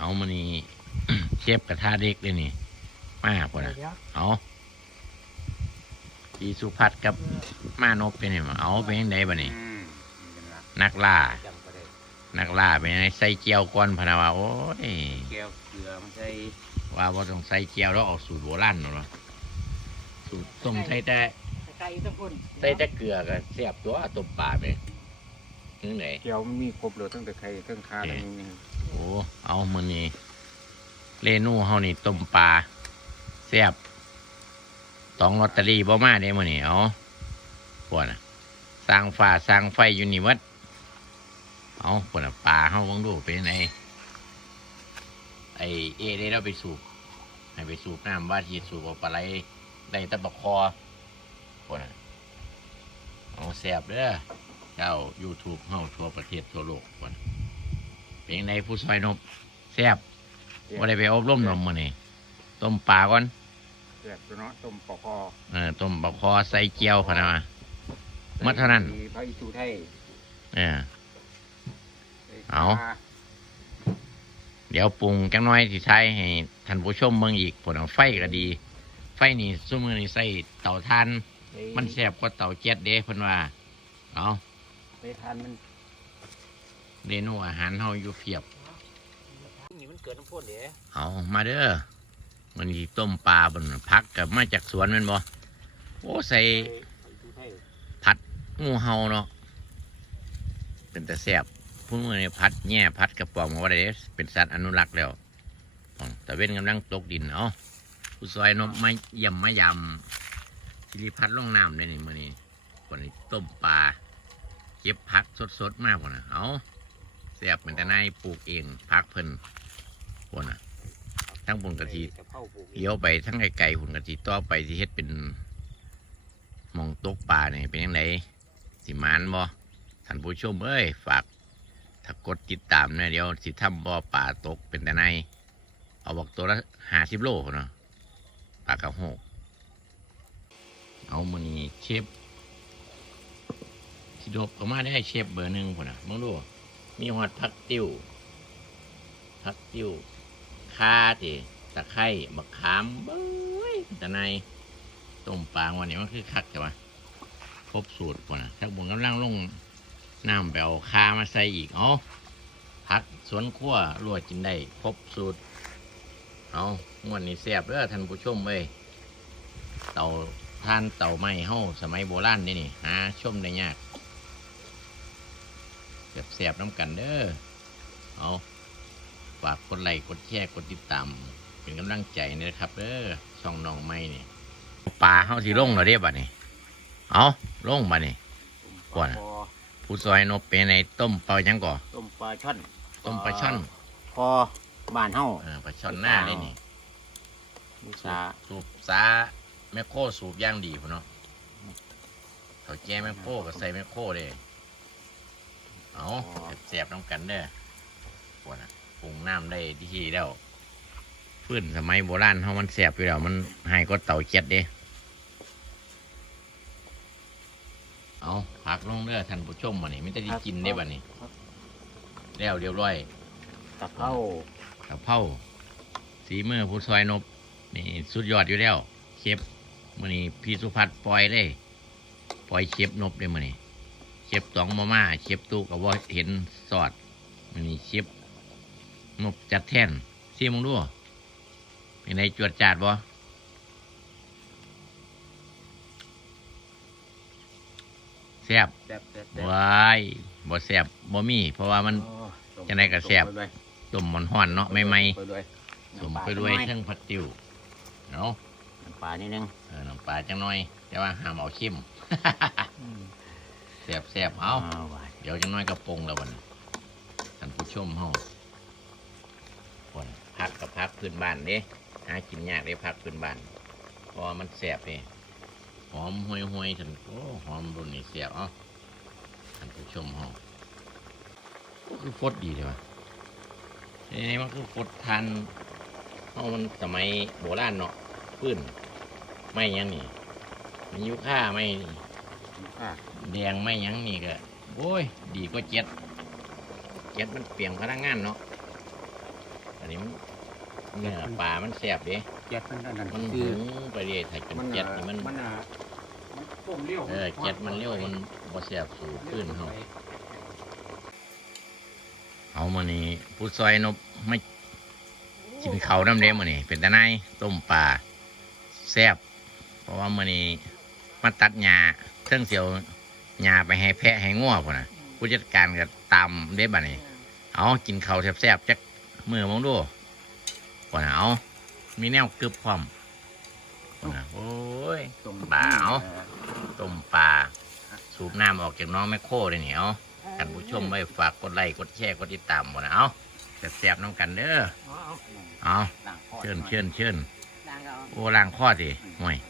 เอามานี่ เชฟกระทะเด็กเลยนี่ มากกว่านะเดี๋ยวเอาอีสุพัฒน์กับมานพเป็นไงมาเอาเป็นยังไงบ้านี่อืมนี่เป็นหลักนักล่าจำก็ได้นักล่าเป็นยังไงใส่เจียวก่อนพะนาวาโอ้ยแก้วเกลือมันใส่ว่าว่าต้องใส่เจียวแล้วออกสูตรโบราณเนาะสูตรต้มใส่แต่ไก่ต้องพุ่นใส่แต่เกลือก็เสียบตัวต้มปลาไปนึงไหนแก้วมันมีครบเลยตั้งแต่ไข่ตั้งคาตั้งนี้โอ้ เอามันนี่เรนูเฮานี่ต้มปลาเสียบตองลอตเตอรี่บ่มาเด้มือนี้เอาพวกน่ะสร้างฟ้าสร้างไฟอยู่นี่วัดเอาพวกน่ะปลาเฮาเบิ่งดูเป็นไงไอเอได้เราไปสูบให้ไปสูบน้ำว่าที่สูบเอาปลาไหลได้ตะบกคอพวกน่ะเอาแซ่บเด้อเจ้า YouTube เฮาทั่วประเทศทั่วโลกพวกน่ะ เป็นไงผู้ซอยนบแซ่บบ่ได้ไปอบรมนมมื้อนี้ต้มปลาก่อนแซ่บตัวเนาะต้มปอกคอเออต้มบะคอใส่เจียวพะนะมาหมดเท่านั้นใส่พระอิสุไทยเออใส่เอาปลเดี๋ยวปรุงจังน้อยที่ใช้ให้ท่านผู้ชมเมืองอีกผลเอาไฟก็ดี ไฟนี่ซุมือนี่ใส่เตาถ่านใส่มันแซ่บกว่าเตาแก๊สเด้เพิ่นว่า เอาใส่ทานมัน เมนูอาหารเฮาอยู่เพียบนี่มันเกิดน้ำพ่นเด้เอามาเด้อมันนี้ต้มปลาบนพักกับมาจากสวนแม่นบ่โอ้ใส่ใส่พระอิสุไทยงูเห่าเนาะเป็นแต่แซ่บผู้มือนี่พัดแง่พัดกระป๋องมาว่าได้เด้เป็นสัตว์อนุรักษ์แล้วอ๋อแต่เว้นกำลังตกดินเอาผู้ซอยนมไม่เยี่ยมไม่ยำสิริพัดลงน้ำเลยนี่มื้อนี้คนนี้ต้มปลาเก็บผักสดๆมากกว่านะเอา แซ่บเป็นแต่นายปลูกเองพักเพิ่นพวกน่ะ ทั้งปุ่นกะทิเพราปลูกเลี้ยวไปทั้งไกลๆหุ่นกะทิต่อไปที่เฮ็ดเป็นมองตกปลาเนี่ยเป็นยังไงสิมานบ่ท่านผู้ชมเอ้ยฝากถ้ากดติดตามเนี่ยเดี๋ยวสิทำบ่อป่าตกเป็นแต่ในเอาบอกตัวละหาสิบโลนเนาะปลากระโหกเอามือนี้เชฟที่ดบก็มาได้เชฟเบอร์หนึ่งพุ่นน่ะมึงดู มีหอดพักติ้วพักติ้วคาติตะไคร้มะขามเบ้ยแต่ในต้มปลาวันนี้มันคือคักใช่ปะครบสูตรก่อนนะถ้าบุญกำลังลงน้ำไปเอาคามาใส่อีกเอาผักสวนครัวลวกกินได้ครบสูตรเอางวดนี้แซ่บเด้อท่านผู้ชมเว้ยเต่าท่านเต่าไม้เฮาสมัยโบราณนี่นี่หาชมได้ยาก แซ่บๆน้ำกันเด้อเอาฝากกดไลค์กดแชร์กดติดตามเป็นกำลังใจนะครับเด้อช่องน้องไม้นี่ปลาเฮาสิลงแล้วเด้บัดนี้เอาลงบัดนี้ต้มปลาก่อนคอผู้ซอยนบเป็นในต้มเปล่ายังก่อต้มปลาช่อนต้มปลาช่อนคอบ้านเฮาเออปลาช่อนหน้าได้นี่มีสาสูบสาแมคโครสูบอย่างดีพุ่นเนาะเขาแก้แมคโครก็ใส่แมคโครเลย เอาเสียบๆน้ำกันเด้อปวดนะปรุงน้ำได้ที่แล้วฟื้นสมัยโบราณเฮามันเสียบอยู่แล้ว มันให้ก็เตาเจ็ดเด้เอาผักลงเด้อท่านผู้ชมมานี่ไม่ได้กินได้บัดนี้แล้วเรียบร้อยตะเภากะเพราสีมือผู้ซอยนบ นี่สุดยอดอยู่แล้ว เชฟมื่อนี้พี่สุพัฒน์ปล่อยเลย ปล่อยเชฟนบเลยมื่อนี้ เชฟตองมาม่าเชฟตู้กับว่าเห็นสอดมื่อนี้เชฟนบจัดแท่นซีมึงดูเป็นไงจวดจาดบ่แซ่บแซ่บแซ่บแซ่บว้ายบ่แซ่บบ่มี เพราะว่ามันโอ้ต้มจะได้กระแซ่บต้มไปด้วยต้มมันห่อนๆเนาะไม่ไม่ไปด้วยสมไปด้วยเครื่องผัดติ้วเนาะน้ำปลานิดนึงเออน้ำปลาจังน้อย แต่ว่าห้ามเอาเข้ม แสบแสบๆเอาไว้เดี๋ยวจังน้อยก็ปรุงแล้ววันนี้ท่านผู้ชมเฮาคนพักกับพักพื้นบ้านเด้หากินยากได้พักพื้นบ้านเพราะว่ามันแสบเด้หอมห่วยห่วยๆท่านโอ้หอมรุ่นนี้แสบเอ้าท่านผู้ชมเฮาคือฟดดีเลยวะนี่มันคือฟดทันเฮามันสมัยโบราณเนาะพื้นไม่หยังนี่มียุค่าไม่นี่อะ แดงไม่หยั้งนี่ก็โอ้ย ดีก็เจ็ด เจ็ดมันเปลี่ยนพนักงานเนาะ อันนี้มันเนื้อปลามันแสบเด้เจ็ดมันนั่นนั่นมันคืหุองไปเรื่อยถ้าเป็นมันเจ็ดนี่มัน มันอะมันต้มเลี้ยวเออเจ็ดมันเลี้ยวมันบ่แสบสูขึ้นเฮาเอามานี่ผู้ซอยนบไม่กินเขาวน้ำเด้มานี่เป็นตะไนต้มปลาแซ่บเพราะว่ามานี่มาตัดหญ้าเครื่องเสียว หญ้าไปให้แพะให้ง้อพุ่นน่ะผู้จัดการก็ตามเด้บัดนี้เอากินข้าวแซ่บๆจักมือมองดูก่อนนะเอามีแนวกึบพร้อมก่อนนะโอ้ยต้มปลาเอาต้มปลาสูบน้ำออกจากน้องแม่โคเลยเนี่ยเอากันผู้ชมไว้ฝากกดไลค์กดแชร์กดติดตามบ่นะเอาแซ่บๆน้องกันเด้อเอาล้างคอเชิญเชิญเชิญดังเอาโอ้ล้างข้อดิห่วยเ